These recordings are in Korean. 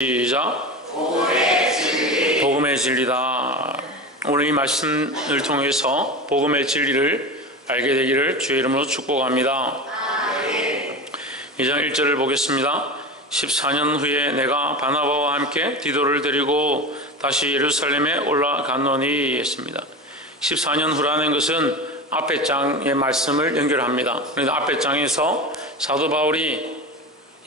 시작. 복음의 진리다. 오늘 이 말씀을 통해서 복음의 진리를 알게 되기를 주의 이름으로 축복합니다. 2장 1절을 보겠습니다. 14년 후에 내가 바나바와 함께 디도를 데리고 다시 예루살렘에 올라갔노니 했습니다. 14년 후라는 것은 앞에 장의 말씀을 연결합니다. 그런데 앞에 장에서 사도 바울이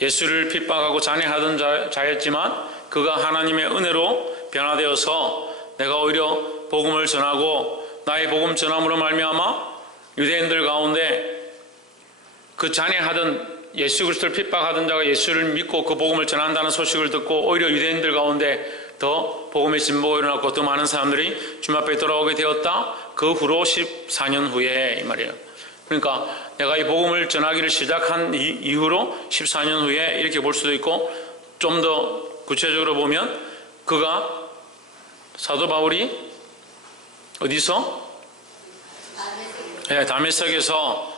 예수를 핍박하고 잔해하던 자였지만 그가 하나님의 은혜로 변화되어서 내가 오히려 복음을 전하고 나의 복음 전함으로 말미암아 유대인들 가운데 그 잔해하던 예수 그리스도를 핍박하던 자가 예수를 믿고 그 복음을 전한다는 소식을 듣고 오히려 유대인들 가운데 더 복음의 진보가 일어났고 더 많은 사람들이 주님 앞에 돌아오게 되었다. 그 후로 14년 후에 이 말이에요. 그러니까 내가 이 복음을 전하기를 시작한 이후로 14년 후에 이렇게 볼 수도 있고, 좀 더 구체적으로 보면 그가 사도 바울이 어디서? 다메섹에서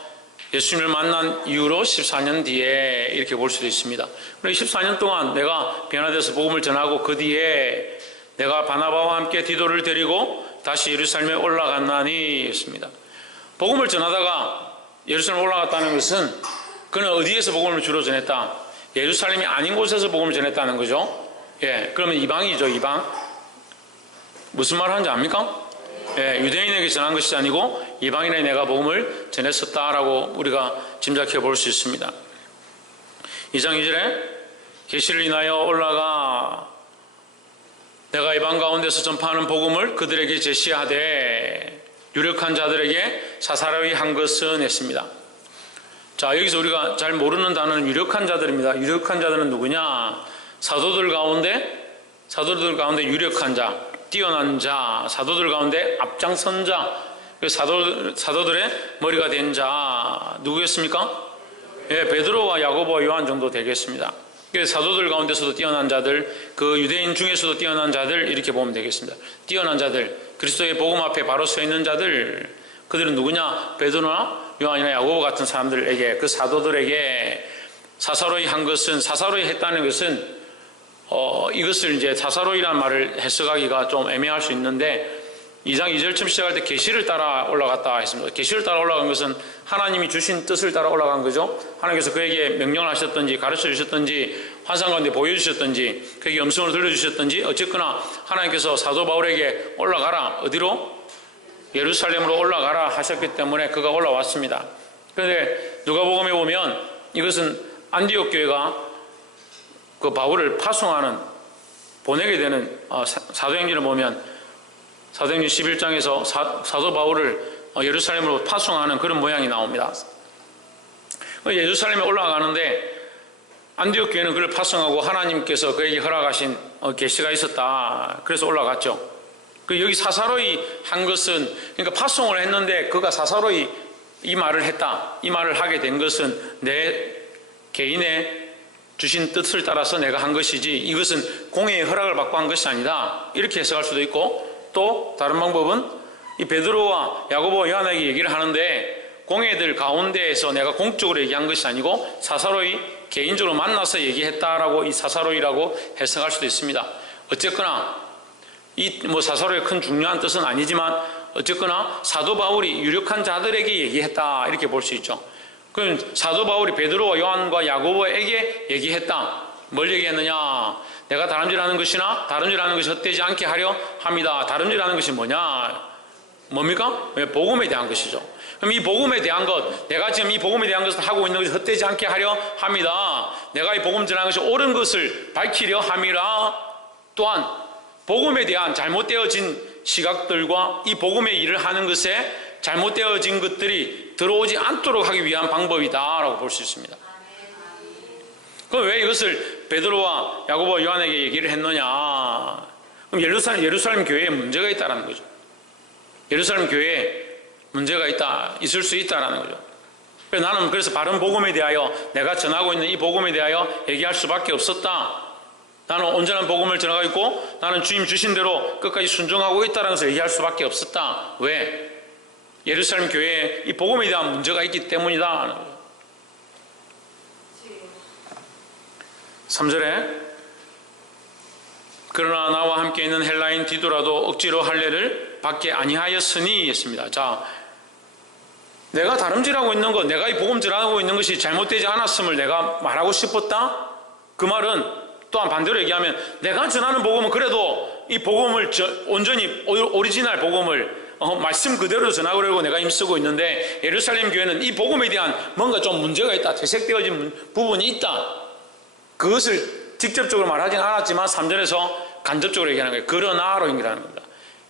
예수님을 만난 이후로 14년 뒤에 이렇게 볼 수도 있습니다. 그리고 14년 동안 내가 변화돼서 복음을 전하고 그 뒤에 내가 바나바와 함께 디도를 데리고 다시 예루살렘에 올라갔나니 했습니다. 복음을 전하다가 예루살렘에 올라갔다는 것은 그는 어디에서 복음을 주로 전했다? 예루살렘이 아닌 곳에서 복음을 전했다는 거죠. 그러면 이방이죠, 이방. 무슨 말 하는지 압니까? 유대인에게 전한 것이 아니고 이방인에게 내가 복음을 전했었다라고 우리가 짐작해 볼 수 있습니다. 2장 2절에 계시를 인하여 올라가 내가 이방 가운데서 전파하는 복음을 그들에게 제시하되 유력한 자들에게 사사로이 한 것은 했습니다. 자, 여기서 우리가 잘 모르는 단어는 유력한 자들입니다. 유력한 자들은 누구냐? 사도들 가운데 유력한 자, 뛰어난 자, 사도들 가운데 앞장선 자, 사도들의 머리가 된 자, 누구겠습니까? 베드로와 야고보와 요한 정도 되겠습니다. 사도들 가운데서도 뛰어난 자들, 그 유대인 중에서도 뛰어난 자들, 이렇게 보면 되겠습니다. 뛰어난 자들, 그리스도의 복음 앞에 바로 서 있는 자들, 그들은 누구냐? 베드로나 요한이나 야고보 같은 사람들에게, 그 사도들에게 사사로이 한 것은, 사사로이 했다는 것은 이것을 이제 사사로이라는 말을 해석하기가 좀 애매할 수 있는데 2장 2절쯤 시작할 때 계시를 따라 올라갔다 했습니다. 계시를 따라 올라간 것은 하나님이 주신 뜻을 따라 올라간 거죠. 하나님께서 그에게 명령을 하셨든지 가르쳐 주셨든지 환상 가운데 보여주셨든지 그에게 음성을 들려주셨든지 어쨌거나 하나님께서 사도 바울에게 올라가라, 어디로? 예루살렘으로 올라가라 하셨기 때문에 그가 올라왔습니다. 그런데 누가복음에 보면 이것은 안디옥 교회가 그 바울을 파송하는, 보내게 되는, 사도행전을 보면 사도행전 11장에서 사도 바울을 예루살렘으로 파송하는 그런 모양이 나옵니다. 예루살렘에 올라가는데 안디옥 교회는 그를 파송하고 하나님께서 그에게 허락하신 계시가 있었다. 그래서 올라갔죠. 여기 사사로이 한 것은, 그러니까 파송을 했는데 그가 사사로이 이 말을 했다. 이 말을 하게 된 것은 내 개인의 주신 뜻을 따라서 내가 한 것이지 이것은 공회의 허락을 받고 한 것이 아니다. 이렇게 해석할 수도 있고, 또 다른 방법은 이 베드로와 야고보와 요한에게 얘기를 하는데 공회들 가운데에서 내가 공적으로 얘기한 것이 아니고 사사로이 개인적으로 만나서 얘기했다라고 이 사사로이라고 해석할 수도 있습니다. 어쨌거나 이 사사로이의 큰 중요한 뜻은 아니지만 어쨌거나 사도 바울이 유력한 자들에게 얘기했다, 이렇게 볼 수 있죠. 그럼 사도 바울이 베드로와 요한과 야고보에게 얘기했다. 뭘 얘기했느냐? 내가 다름질하는 것이나 다름질하는 것이 헛되지 않게 하려 합니다. 다름질하는 것이 뭐냐? 뭡니까? 복음에 대한 것이죠. 그럼 이 복음에 대한 것, 내가 지금 이 복음에 대한 것을 하고 있는 것이 헛되지 않게 하려 합니다. 내가 이 복음 전하는 것이 옳은 것을 밝히려 함이라. 또한 복음에 대한 잘못되어진 시각들과 이 복음의 일을 하는 것에 잘못되어진 것들이 들어오지 않도록 하기 위한 방법이다라고 볼 수 있습니다. 그럼 왜 이것을 베드로와 야고보와 요한에게 얘기를 했느냐? 그럼 예루살렘 교회에 문제가 있다라는 거죠. 예루살렘 교회에 문제가 있을 수 있다라는 거죠. 나는 그래서 바른 복음에 대하여, 내가 전하고 있는 이 복음에 대하여 얘기할 수밖에 없었다. 나는 온전한 복음을 전하고 있고 나는 주님 주신 대로 끝까지 순종하고 있다는 것을 얘기할 수밖에 없었다. 왜? 예루살렘 교회에 이 복음에 대한 문제가 있기 때문이다. 3절에 그러나 나와 함께 있는 헬라인 디도라도 억지로 할례를 받게 아니하였으니 했습니다. 자, 내가 다름질하고 있는 것, 내가 이 복음 전하고 있는 것이 잘못되지 않았음을 내가 말하고 싶었다? 그 말은 또한 반대로 얘기하면 내가 전하는 복음은 그래도 이 복음을 온전히 오리지널 복음을 말씀 그대로 전하려고 내가 힘쓰고 있는데 예루살렘 교회는 이 복음에 대한 뭔가 좀 문제가 있다, 퇴색되어진 부분이 있다. 그것을 직접적으로 말하진 않았지만 3절에서 간접적으로 얘기하는 거예요. 그러나로 얘기하는 겁니다.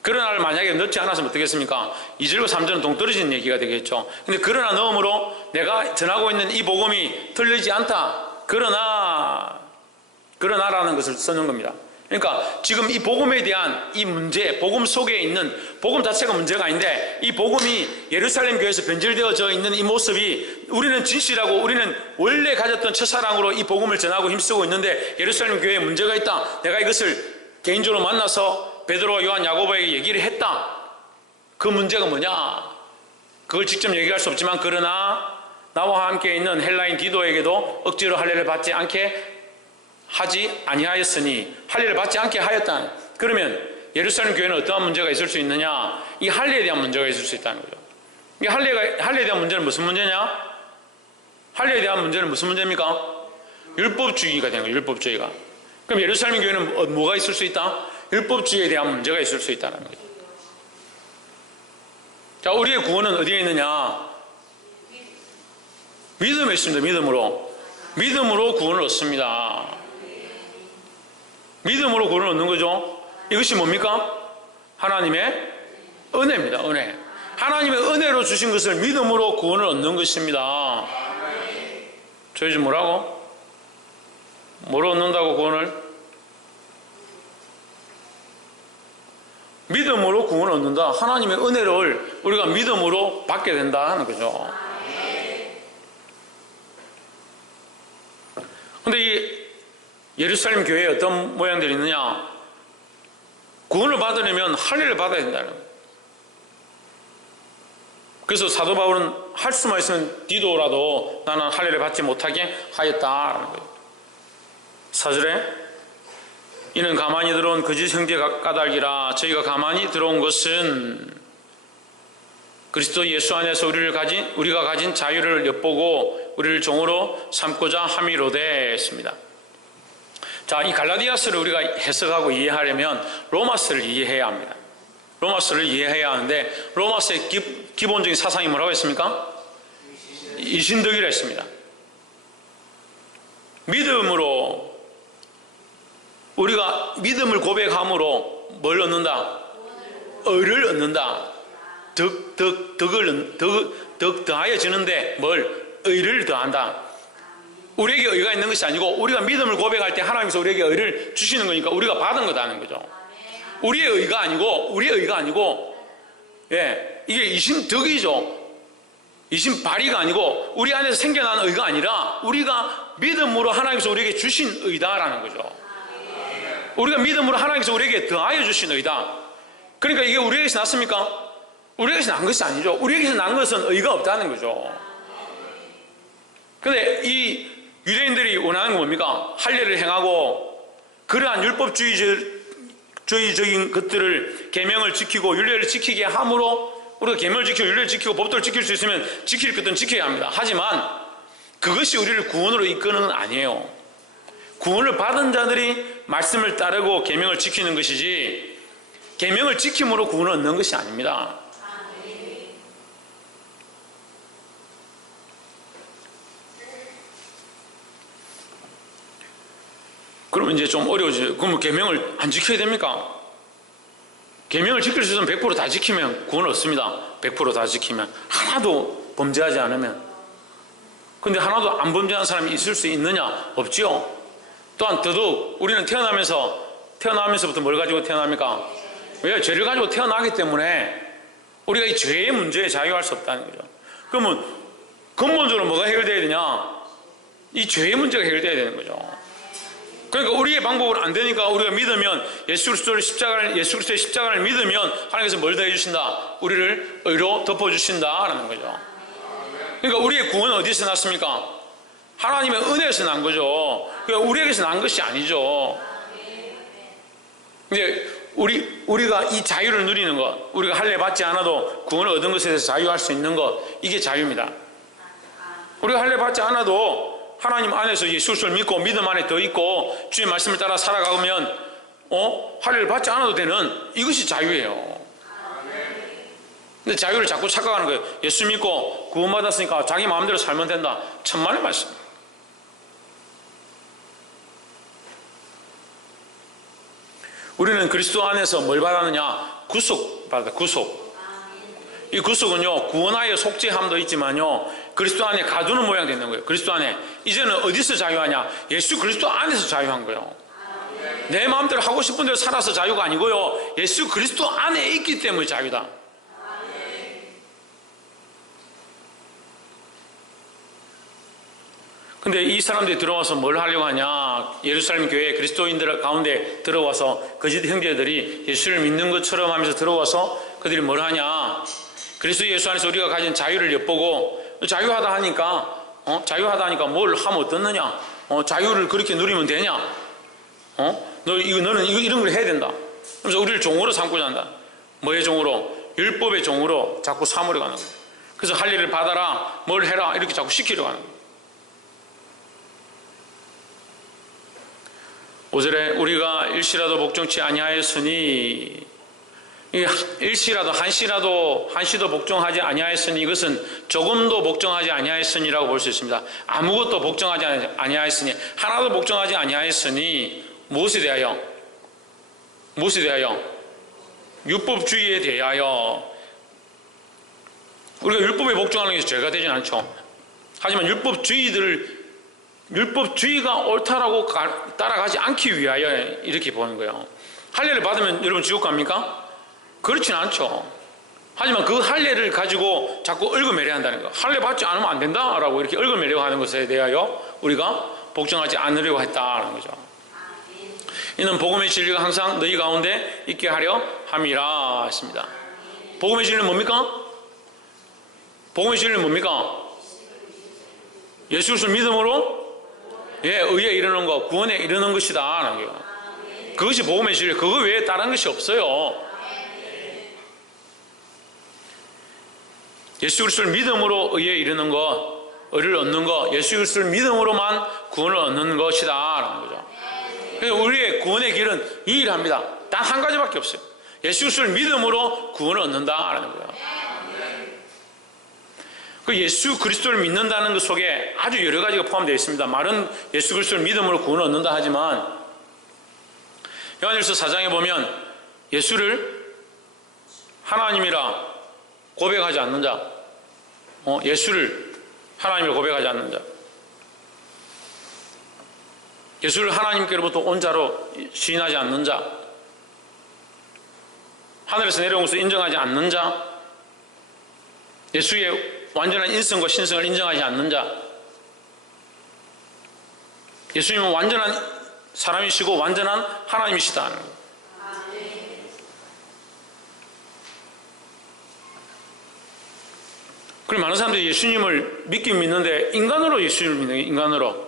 그러나를 만약에 넣지 않았으면 어떻겠습니까? 2절과 3절은 동떨어진 얘기가 되겠죠. 근데 그러나 넣음으로 내가 전하고 있는 이 복음이 틀리지 않다. 그러나라는 것을 쓰는 겁니다. 그러니까 지금 이 복음에 대한 이 문제, 복음 속에 있는 복음 자체가 문제가 아닌데 이 복음이 예루살렘 교회에서 변질되어져 있는 이 모습이 우리는 진실하고 우리는 원래 가졌던 첫사랑으로 이 복음을 전하고 힘쓰고 있는데 예루살렘 교회에 문제가 있다. 내가 이것을 개인적으로 만나서 베드로와 요한, 야고보에게 얘기를 했다. 그 문제가 뭐냐? 그걸 직접 얘기할 수 없지만 그러나 나와 함께 있는 헬라인 디도에게도 억지로 할례를 받지 않게 하지 아니하였으니 할례를 받지 않게 하였다. 그러면 예루살렘 교회는 어떠한 문제가 있을 수 있느냐? 이 할례에 대한 문제가 있을 수 있다는 거죠. 이 할례에 대한 문제는 무슨 문제냐? 할례에 대한 문제는 무슨 문제입니까? 율법주의가 되는 거예요. 율법주의가. 그럼 예루살렘 교회는 뭐가 있을 수 있다? 율법주의에 대한 문제가 있을 수 있다는 거죠. 자, 우리의 구원은 어디에 있느냐? 믿음에 있습니다. 믿음으로 구원을 얻습니다. 믿음으로 구원을 얻는 거죠. 이것이 뭡니까? 하나님의 은혜입니다. 은혜. 하나님의 은혜로 주신 것을 믿음으로 구원을 얻는 것입니다. 저희 집 뭐라고? 뭐로 얻는다고 구원을? 믿음으로 구원을 얻는다. 하나님의 은혜를 우리가 믿음으로 받게 된다 하는 거죠. 근데 이 예루살렘 교회에 어떤 모양들이 있느냐? 구원을 받으려면 할례를 받아야 된다는 거예요. 그래서 사도 바울은 할 수만 있으면 디도라도 나는 할례를 받지 못하게 하였다라는 거예요. 4절에 이는 가만히 들어온 거짓 형제 까닭이라 저희가 가만히 들어온 것은 그리스도 예수 안에서 우리가 가진 자유를 엿보고 우리를 종으로 삼고자 함이로되 했습니다. 자, 이 갈라디아서를 우리가 해석하고 이해하려면 로마서를 이해해야 합니다. 로마서를 이해해야 하는데 로마서의 기본적인 사상이 뭐라고 했습니까? 이신덕이라 했습니다. 믿음으로 우리가 믿음을 고백함으로 뭘 얻는다? 의를 얻는다. 덕 더하여지는데 뭘? 의를 더한다. 우리에게 의가 있는 것이 아니고 우리가 믿음을 고백할 때 하나님께서 우리에게 의를 주시는 거니까 우리가 받은 거다는 거죠. 우리의 의가 아니고 예, 이게 이신덕이죠. 이신발의가 아니고 우리 안에서 생겨난 의가 아니라 우리가 믿음으로 하나님께서 우리에게 주신 의다라는 거죠. 우리가 믿음으로 하나님께서 우리에게 더하여 주신 의다. 그러니까 이게 우리에게서 났습니까? 우리에게서 난 것이 아니죠. 우리에게서 난 것은 의가 없다는 거죠. 그런데 이 유대인들이 원하는 건 뭡니까? 할례를 행하고 그러한 율법주의적인 것들을 계명을 지키고 율례를 지키게 함으로 우리가 계명을 지키고 율례를 지키고 법도를 지킬 수 있으면 지킬 것들은 지켜야 합니다. 하지만 그것이 우리를 구원으로 이끄는 건 아니에요. 구원을 받은 자들이 말씀을 따르고 계명을 지키는 것이지 계명을 지킴으로 구원을 얻는 것이 아닙니다. 그러면 이제 좀 어려워져요. 그러면 계명을 안 지켜야 됩니까? 계명을 지킬 수 있으면 100% 다 지키면 구원 얻습니다. 100% 다 지키면 하나도 범죄하지 않으면. 근데 하나도 안 범죄하는 사람이 있을 수 있느냐? 없지요. 또한 더더욱 우리는 태어나면서부터 뭘 가지고 태어납니까? 왜? 죄를 가지고 태어나기 때문에 우리가 이 죄의 문제에 자유할 수 없다는 거죠. 그러면 근본적으로 뭐가 해결돼야 되냐? 이 죄의 문제가 해결돼야 되는 거죠. 그러니까 우리의 방법으로 안 되니까 우리가 믿으면 예수 그리스도의 십자가를 믿으면 하나님께서 뭘 더해 주신다? 우리를 의로 덮어 주신다라는 거죠. 그러니까 우리의 구원은 어디서 났습니까? 하나님의 은혜에서 난 거죠. 그러니까 우리에게서 난 것이 아니죠. 근데 우리가 이 자유를 누리는 것, 우리가 할례 받지 않아도 구원을 얻은 것에 대해서 자유할 수 있는 것, 이게 자유입니다. 우리가 할례 받지 않아도 하나님 안에서 예수 그리스도를 믿고 믿음 안에 더 있고 주의 말씀을 따라 살아가면 할례를 받지 않아도 되는 이것이 자유예요. 근데 자유를 자꾸 착각하는 거예요. 예수 믿고 구원받았으니까 자기 마음대로 살면 된다. 천만의 말씀. 우리는 그리스도 안에서 뭘 받았느냐? 구속 받았다. 구속. 이 구속은요, 구원하여 속죄함도 있지만요, 그리스도 안에 가두는 모양이 되는 거예요. 그리스도 안에. 이제는 어디서 자유하냐? 예수 그리스도 안에서 자유한 거예요. 내 마음대로 하고 싶은 대로 살아서 자유가 아니고요, 예수 그리스도 안에 있기 때문에 자유다. 근데 이 사람들이 들어와서 뭘 하려고 하냐? 예루살렘 교회 그리스도인들 가운데 들어와서 거짓 형제들이 예수를 믿는 것처럼 하면서 들어와서 그들이 뭘 하냐? 그리스도 예수 안에서 우리가 가진 자유를 엿보고 자유하다 하니까 뭘 하면 어떻느냐? 자유를 그렇게 누리면 되냐? 너는 이런 걸 해야 된다. 그래서 우리를 종으로 삼고자 한다. 뭐의 종으로? 율법의 종으로 자꾸 삼으려 가는 거예요. 그래서 할 일을 받아라, 뭘 해라, 이렇게 자꾸 시키려고 하는 거예요. 5절에 우리가 일시라도 복종치 아니하였으니, 일시라도 한시도 복종하지 아니하였으니, 이것은 조금도 복종하지 아니하였으니라고 볼 수 있습니다. 아무것도 복종하지 아니하였으니, 하나도 복종하지 아니하였으니, 무엇에 대하여? 율법주의에 대하여. 우리가 율법에 복종하는 게 죄가 되진 않죠. 하지만 율법주의가 옳다라고 따라가지 않기 위하여 이렇게 보는 거예요. 할례를 받으면 여러분 지옥 갑니까? 그렇진 않죠. 하지만 그 할례를 가지고 자꾸 얽어매려 한다는 거예요. 할례 받지 않으면 안 된다라고 이렇게 얽어매려고 하는 것에 대하여 우리가 복종하지 않으려고 했다는 거죠. 이는 복음의 진리가 항상 너희 가운데 있게 하려 함이라 했습니다. 복음의 진리는 뭡니까? 복음의 진리는 뭡니까? 예수 그리스도를 믿음으로 의에 이르는 것, 구원에 이르는 것이다. 그것이 복음의 진리. 그거 외에 다른 것이 없어요. 예수 그리스도를 믿음으로 의에 이르는 것, 의를 얻는 것, 예수 그리스도를 믿음으로만 구원을 얻는 것이다. 라는 거죠. 그래서 우리의 구원의 길은 유일합니다. 단 한 가지밖에 없어요. 예수 그리스도를 믿음으로 구원을 얻는다라는 거예요. 그 예수 그리스도를 믿는다는 것 속에 아주 여러 가지가 포함되어 있습니다. 말은 예수 그리스도를 믿음으로 구원을 얻는다 하지만 요한일서 4장에 보면 예수를 하나님이라 고백하지 않는 자, 예수를 하나님이라 고백하지 않는 자, 예수를 하나님께로부터 온 자로 시인하지 않는 자, 하늘에서 내려온 것을 인정하지 않는 자, 예수의 완전한 인성과 신성을 인정하지 않는 자, 예수님은 완전한 사람이시고 완전한 하나님이시다. 그리고 많은 사람들이 예수님을 믿긴 믿는데 인간으로 예수님을 믿는 거예요.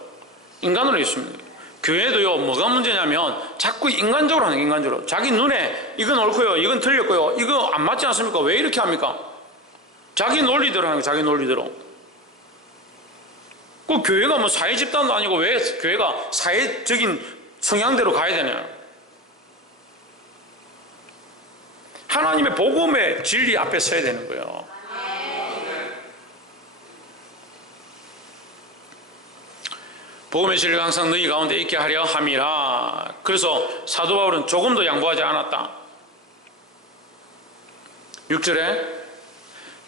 인간으로 예수 믿는 거예요. 교회도요, 뭐가 문제냐면 자꾸 인간적으로 하는 거예요. 인간적으로. 자기 눈에 이건 옳고요, 이건 틀렸고요, 이거 안 맞지 않습니까? 왜 이렇게 합니까? 자기 논리대로 하는 거예요. 자기 논리대로. 그 교회가 뭐 사회 집단도 아니고 왜 교회가 사회적인 성향대로 가야 되나요? 하나님의 복음의 진리 앞에 서야 되는 거예요. 복음의 진리가 항상 너희 가운데 있게 하려 함이라. 그래서 사도 바울은 조금도 양보하지 않았다. 6절에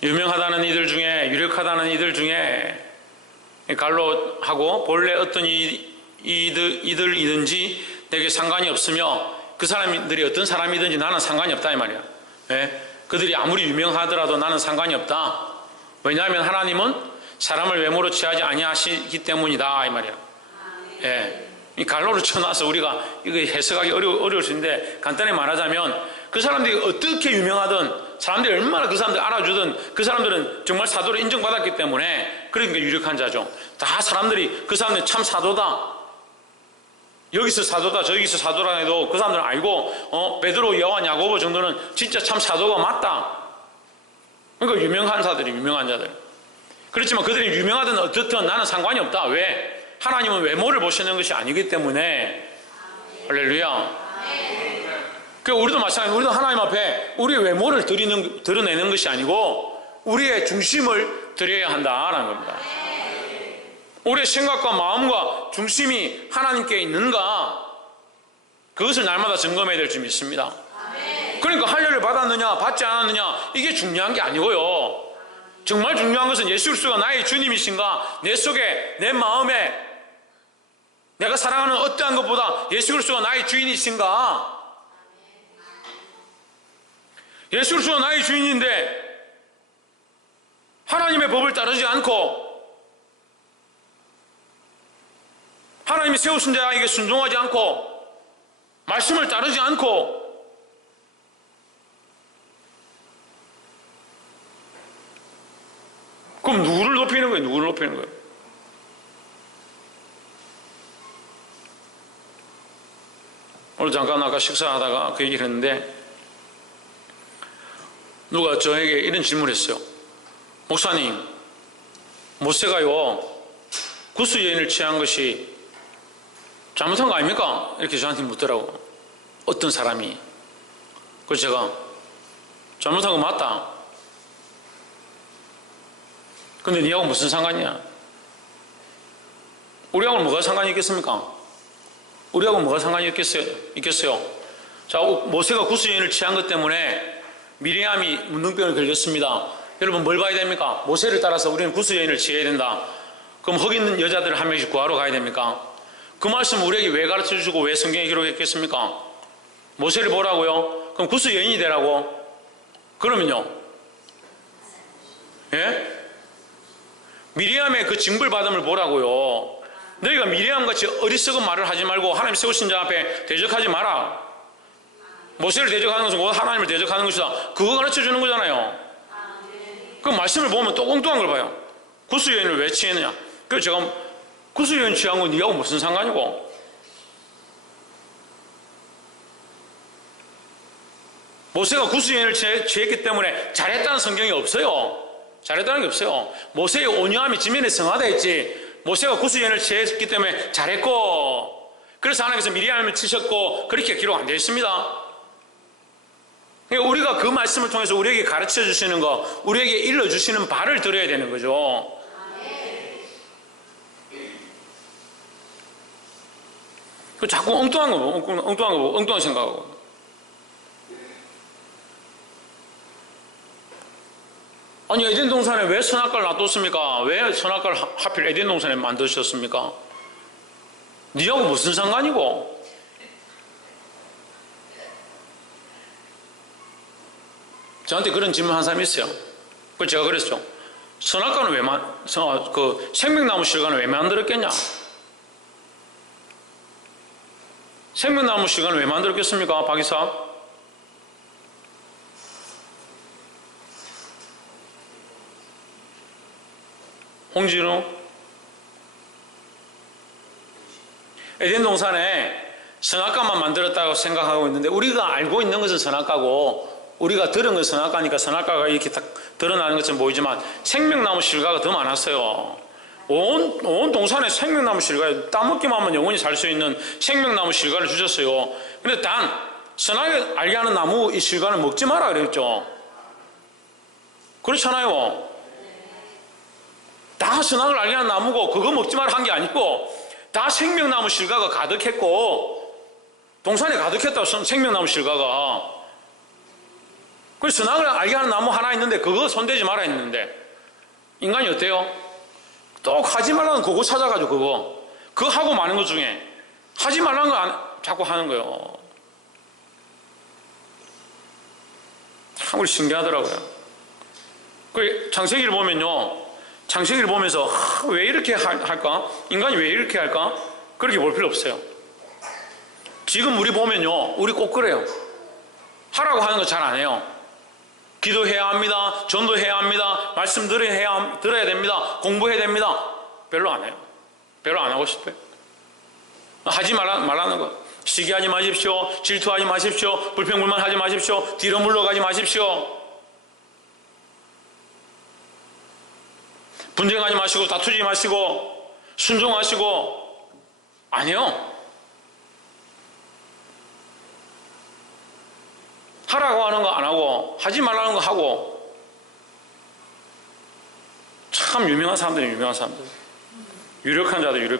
유명하다는 이들 중에, 유력하다는 이들 중에, 갈로하고 본래 어떤 이들이든지 내게 상관이 없으며 그 사람들이 어떤 사람이든지 나는 상관이 없다 이 말이야. 그들이 아무리 유명하더라도 나는 상관이 없다. 왜냐하면 하나님은 사람을 외모로 취하지 아니하시기 때문이다 이 말이야. 이 갈로를 쳐놔서 우리가 이거 해석하기 어려울 수 있는데, 간단히 말하자면 그 사람들이 어떻게 유명하든, 사람들이 얼마나 그 사람들 알아주든, 그 사람들은 정말 사도로 인정받았기 때문에 그러니까 유력한 자죠. 다 사람들이 그 사람들은 참 사도다, 여기서 사도다 저기서 사도라 해도 그 사람들은 알고 베드로, 요한, 야고보 정도는 진짜 참 사도가 맞다. 그러니까 유명한 자들이 유명한 자들. 그렇지만 그들이 유명하든 어떻든 나는 상관이 없다. 왜? 하나님은 외모를 보시는 것이 아니기 때문에. 할렐루야. 그러니까 우리도 마찬가지로 우리도 하나님 앞에 우리의 외모를 드러내는 것이 아니고 우리의 중심을 드려야 한다라는 겁니다. 우리의 생각과 마음과 중심이 하나님께 있는가, 그것을 날마다 점검해야 될 줄 믿습니다. 그러니까 할례를 받았느냐 받지 않았느냐 이게 중요한 게 아니고요. 정말 중요한 것은 예수 그리스도가 나의 주님이신가, 내 속에 내 마음에 내가 사랑하는 어떠한 것보다 예수 그리스도가 나의 주인이신가. 예수 그리스도가 나의 주인인데 하나님의 법을 따르지 않고 하나님이 세우신 자에게 순종하지 않고 말씀을 따르지 않고 그럼 누구를 높이는 거예요? 누구를 높이는 거예요? 오늘 잠깐 아까 식사하다가 그 얘기를 했는데 누가 저에게 이런 질문을 했어요. 목사님, 모세가요 구스 여인을 취한 것이 잘못한 거 아닙니까? 이렇게 저한테 묻더라고. 어떤 사람이. 그래서 제가 잘못한 거 맞다. 근데 니하고 무슨 상관이야? 우리하고는 뭐가 상관이 있겠습니까? 우리하고 뭐가 상관이 있겠어요? 자, 모세가 구스 여인을 취한 것 때문에 미리암이 문둥병을 걸렸습니다. 여러분 뭘 봐야 됩니까? 모세를 따라서 우리는 구스 여인을 취해야 된다. 그럼 흑 있는 여자들을 한 명씩 구하러 가야 됩니까? 그 말씀 우리에게 왜 가르쳐 주시고 왜 성경에 기록했겠습니까? 모세를 보라고요? 그럼 구스 여인이 되라고? 그러면요? 예? 미리암의 그 징벌받음을 보라고요. 너희가 미리암같이 어리석은 말을 하지 말고 하나님 세우신 자 앞에 대적하지 마라. 모세를 대적하는 것은 곧 하나님을 대적하는 것이다. 그거 가르쳐 주는 거잖아요. 그 말씀을 보면 또 엉뚱한 걸 봐요. 구스 여인을 왜 취했느냐? 그래서 제가 구스 여인 취한 건 니하고 무슨 상관이고? 모세가 구스 여인을 취했기 때문에 잘했다는 성경이 없어요. 잘했다는 게 없어요. 모세의 온유함이 지면에 성하다 했지 모세가 구스 여인을 취했기 때문에 잘했고 그래서 하나님께서 미리암을 치셨고 그렇게 기록 안 되어 있습니다. 그러니까 우리가 그 말씀을 통해서 우리에게 가르쳐 주시는 거, 우리에게 일러주시는 바를 들어야 되는 거죠. 자꾸 엉뚱한 거 보고, 엉뚱한 생각하고. 아니, 에덴 동산에 왜 선악과를 놔뒀습니까? 왜 선악과를 하필 에덴 동산에 만드셨습니까? 니하고 무슨 상관이고? 저한테 그런 질문 한 사람이 있어요. 그래서 제가 그랬죠. 선악과는 생명나무 실과는 왜 만들었겠냐? 생명나무 실과는 왜 만들었겠습니까, 박 이사? 홍진우? 에덴 동산에 선악과만 만들었다고 생각하고 있는데 우리가 알고 있는 것은 선악과고 우리가 들은 것은 선악과니까 선악과가 이렇게 딱 드러나는 것처럼 보이지만 생명나무 실과가 더 많았어요. 온 동산에 생명나무 실과, 따먹기만 하면 영원히 살 수 있는 생명나무 실과를 주셨어요. 근데 단 선악을 알게 하는 나무 이 실과를 먹지 마라 그랬죠. 그렇잖아요. 다 선악을 알게 하는 나무고 그거 먹지 마라 한 게 아니고 다 생명나무 실과가 가득했고 동산에 가득했다고 생명나무 실과가. 그래서 선악을 알게 하는 나무 하나 있는데 그거 손대지 마라 했는데 인간이 어때요? 또 하지 말라는 그거 찾아가지고 그거 하고 마는 것 중에 하지 말라는 거 자꾸 하는 거예요. 참 우리 신기하더라고요. 그 창세기를 보면요, 창세기를 보면서 왜 이렇게 할까? 인간이 왜 이렇게 할까? 그렇게 볼 필요 없어요. 지금 우리 보면요, 우리 꼭 그래요. 하라고 하는 거 잘 안 해요. 기도해야 합니다. 전도해야 합니다. 말씀 들어야 됩니다. 공부해야 됩니다. 별로 안 해요. 별로 안 하고 싶어요. 하지 말라는 거. 시기하지 마십시오. 질투하지 마십시오. 불평불만하지 마십시오. 뒤로 물러가지 마십시오. 분쟁하지 마시고 다투지 마시고 순종하시고. 아니요. 하라고 하는 거 안 하고 하지 말라는 거 하고. 참 유명한 사람들이에요. 유명한 사람들. 유력한 자들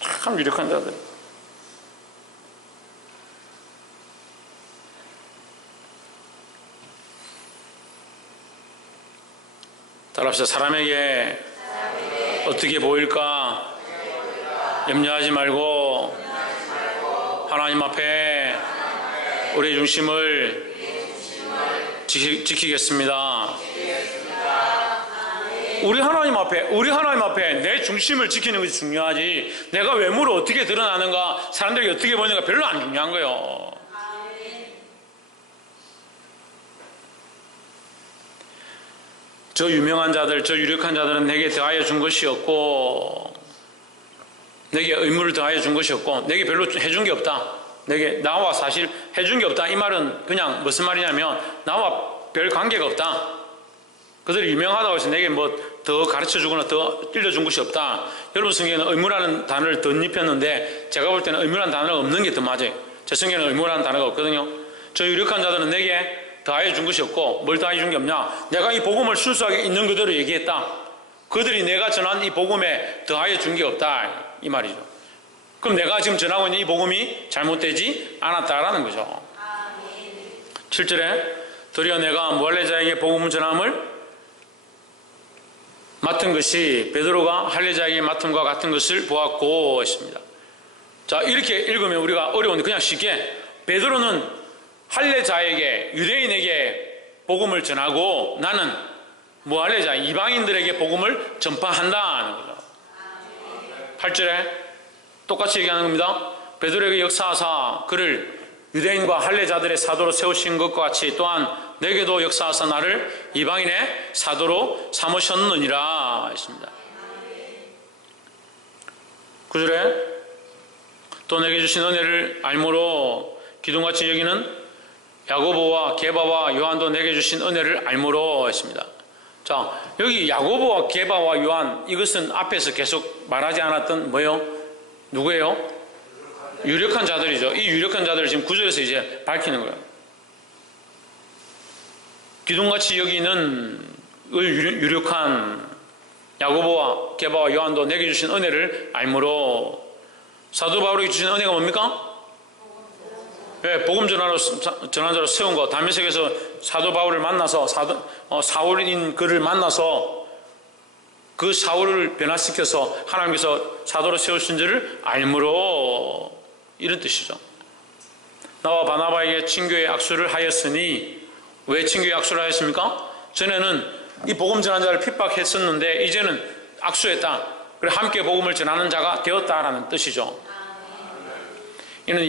참 유력한 자들. 따라합시다. 사람에게 어떻게 보일까 염려하지 말고 하나님 앞에 우리의 중심을 지키겠습니다. 우리 하나님 앞에 내 중심을 지키는 것이 중요하지, 내가 외모로 어떻게 드러나는가, 사람들에게 어떻게 보이는가 별로 안 중요한 거예요. 저 유명한 자들, 저 유력한 자들은 내게 더하여 준 것이 없고, 내게 의무를 더하여 준 것이 없고, 내게 별로 해준 게 없다. 나와 사실 해준 게 없다. 이 말은 그냥 무슨 말이냐면, 나와 별 관계가 없다. 그들이 유명하다고 해서 내게 뭐 더 가르쳐 주거나 더 일러준 것이 없다. 여러분 성경에는 의무라는 단어를 덧입혔는데, 제가 볼 때는 의무라는 단어가 없는 게 더 맞아요. 제 성경에는 의무라는 단어가 없거든요. 저 유력한 자들은 내게 더하여 준 것이 없고, 뭘 더하여 준 게 없냐? 내가 이 복음을 순수하게 있는 그대로 얘기했다. 그들이 내가 전한 이 복음에 더하여 준 게 없다. 이 말이죠. 그럼 내가 지금 전하고 있는 이 복음이 잘못되지 않았다라는 거죠. 7절에 도리어 내가 무할례자에게 복음을 전함을 맡은 것이 베드로가 할례자에게 맡음과 같은 것을 보았고 했습니다. 자, 이렇게 읽으면 우리가 어려운데 그냥 쉽게, 베드로는 할례자에게, 유대인에게 복음을 전하고 나는 무할례자 이방인들에게 복음을 전파한다는 거죠. 8절에 똑같이 얘기하는 겁니다. 베드로에게 역사하사 그를 유대인과 할례자들의 사도로 세우신 것과 같이 또한 내게도 역사하사 나를 이방인의 사도로 삼으셨느니라 했습니다. 9절에 또 내게 주신 은혜를 알므로 기둥같이 여기는 야고보와 게바와 요한도 내게 주신 은혜를 알므로 했습니다. 자, 여기 야고보와 게바와 요한, 이것은 앞에서 계속 말하지 않았던 뭐예요? 누구예요? 유력한 자들이죠. 이 유력한 자들을 지금 9절에서 이제 밝히는 거예요. 기둥같이 여기는 유력한 야고보와 게바와 요한도 내게 주신 은혜를 알므로. 사도 바울에게 주신 은혜가 뭡니까? 네, 복음 전환자로 세운 거. 다메섹에서 사도 바울을 만나서 사울인 그를 만나서 그 사울을 변화시켜서 하나님께서 사도로 세우신 줄을 알므로, 이런 뜻이죠. 나와 바나바에게 친교의 악수를 하였으니. 왜 친교의 악수를 하였습니까? 전에는 이 복음 전환자를 핍박했었는데 이제는 악수했다. 그래 함께 복음을 전하는 자가 되었다라는 뜻이죠. 이는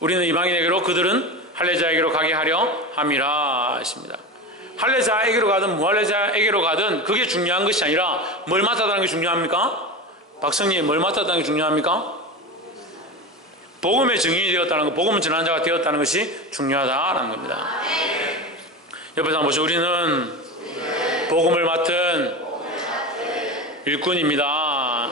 우리는 이방인에게로 그들은 할례자에게로 가게 하려 함이라 했습니다. 할례자에게로 가든 무할례자에게로 가든 그게 중요한 것이 아니라 뭘 맡았다는 게 중요합니까? 박성님, 뭘 맡았다는 게 중요합니까? 복음의 증인이 되었다는 것, 복음을 전하는 자가 되었다는 것이 중요하다라는 겁니다. 옆에서 한번 보시죠. 우리는 복음을 맡은 일꾼입니다.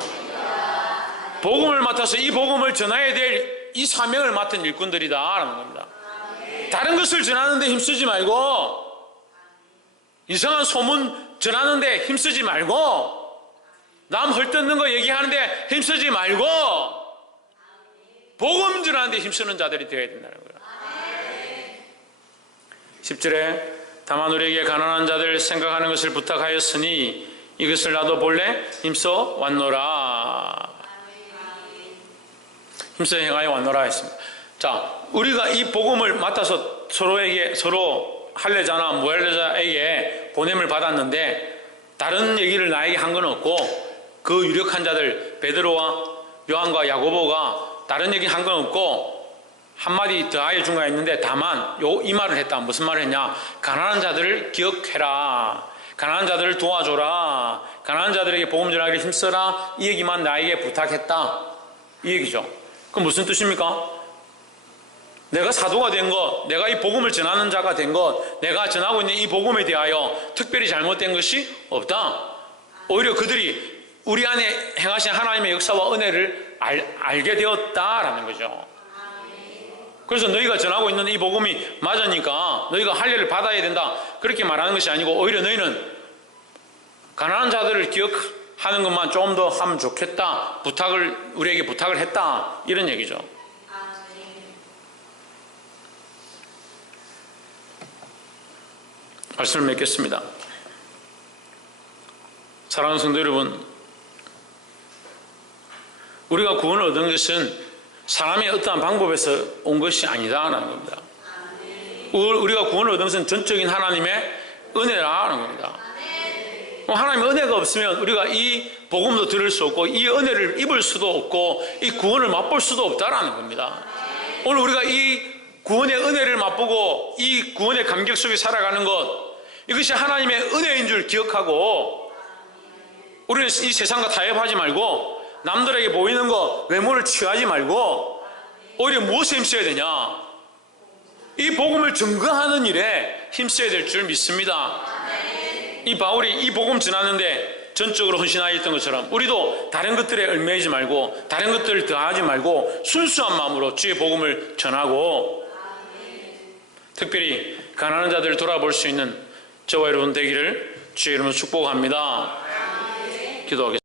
복음을 맡아서 이 복음을 전해야 될 이 사명을 맡은 일꾼들이다라는 겁니다. 다른 것을 전하는데 힘쓰지 말고, 이상한 소문 전하는데 힘쓰지 말고, 남 헐뜯는 거 얘기하는데 힘쓰지 말고, 복음 전하는데 힘쓰는 자들이 되어야 된다는 거예요. 10절에 다만 우리에게 가난한 자들 생각하는 것을 부탁하였으니 이것을 나도 본래 힘써 왔노라. 힘써 행하여 왔노라 했습니다. 자, 우리가 이 복음을 맡아서 서로 할례자나 무할례자에게 보냄을 받았는데 다른 얘기를 나에게 한 건 없고, 그 유력한 자들 베드로와 요한과 야고보가 다른 얘기 한 건 없고 한마디 더하여 준 거 있는데, 다만 이 말을 했다. 무슨 말을 했냐? 가난한 자들을 기억해라. 가난한 자들을 도와줘라. 가난한 자들에게 복음 전하기를 힘써라. 이 얘기만 나에게 부탁했다. 이 얘기죠. 그럼 무슨 뜻입니까? 내가 사도가 된 것, 내가 이 복음을 전하는 자가 된 것, 내가 전하고 있는 이 복음에 대하여 특별히 잘못된 것이 없다. 오히려 그들이 우리 안에 행하신 하나님의 역사와 은혜를 알게 되었다라는 거죠. 그래서 너희가 전하고 있는 이 복음이 맞으니까 너희가 할례를 받아야 된다, 그렇게 말하는 것이 아니고, 오히려 너희는 가난한 자들을 기억하는 것만 조금 더 하면 좋겠다, 우리에게 부탁을 했다, 이런 얘기죠. 말씀을 맺겠습니다. 사랑하는 성도 여러분, 우리가 구원을 얻은 것은 사람의 어떠한 방법에서 온 것이 아니다라는 겁니다. 우리가 구원을 얻은 것은 전적인 하나님의 은혜라는 겁니다. 하나님의 은혜가 없으면 우리가 이 복음도 들을 수 없고, 이 은혜를 입을 수도 없고, 이 구원을 맛볼 수도 없다라는 겁니다. 오늘 우리가 이 구원의 은혜를 맛보고 이 구원의 감격 속에 살아가는 것, 이것이 하나님의 은혜인 줄 기억하고, 우리는 이 세상과 타협하지 말고, 남들에게 보이는 거 외모를 취하지 말고, 오히려 무엇에 힘써야 되냐? 이 복음을 증거하는 일에 힘써야 될 줄 믿습니다. 이 바울이 이 복음 전하는데 전적으로 헌신하였던 것처럼, 우리도 다른 것들에 얽매이지 말고, 다른 것들을 더하지 말고, 순수한 마음으로 주의 복음을 전하고, 특별히 가난한 자들을 돌아볼 수 있는 저와 여러분 되기를 주의 이름으로 축복합니다. 기도하겠습니다.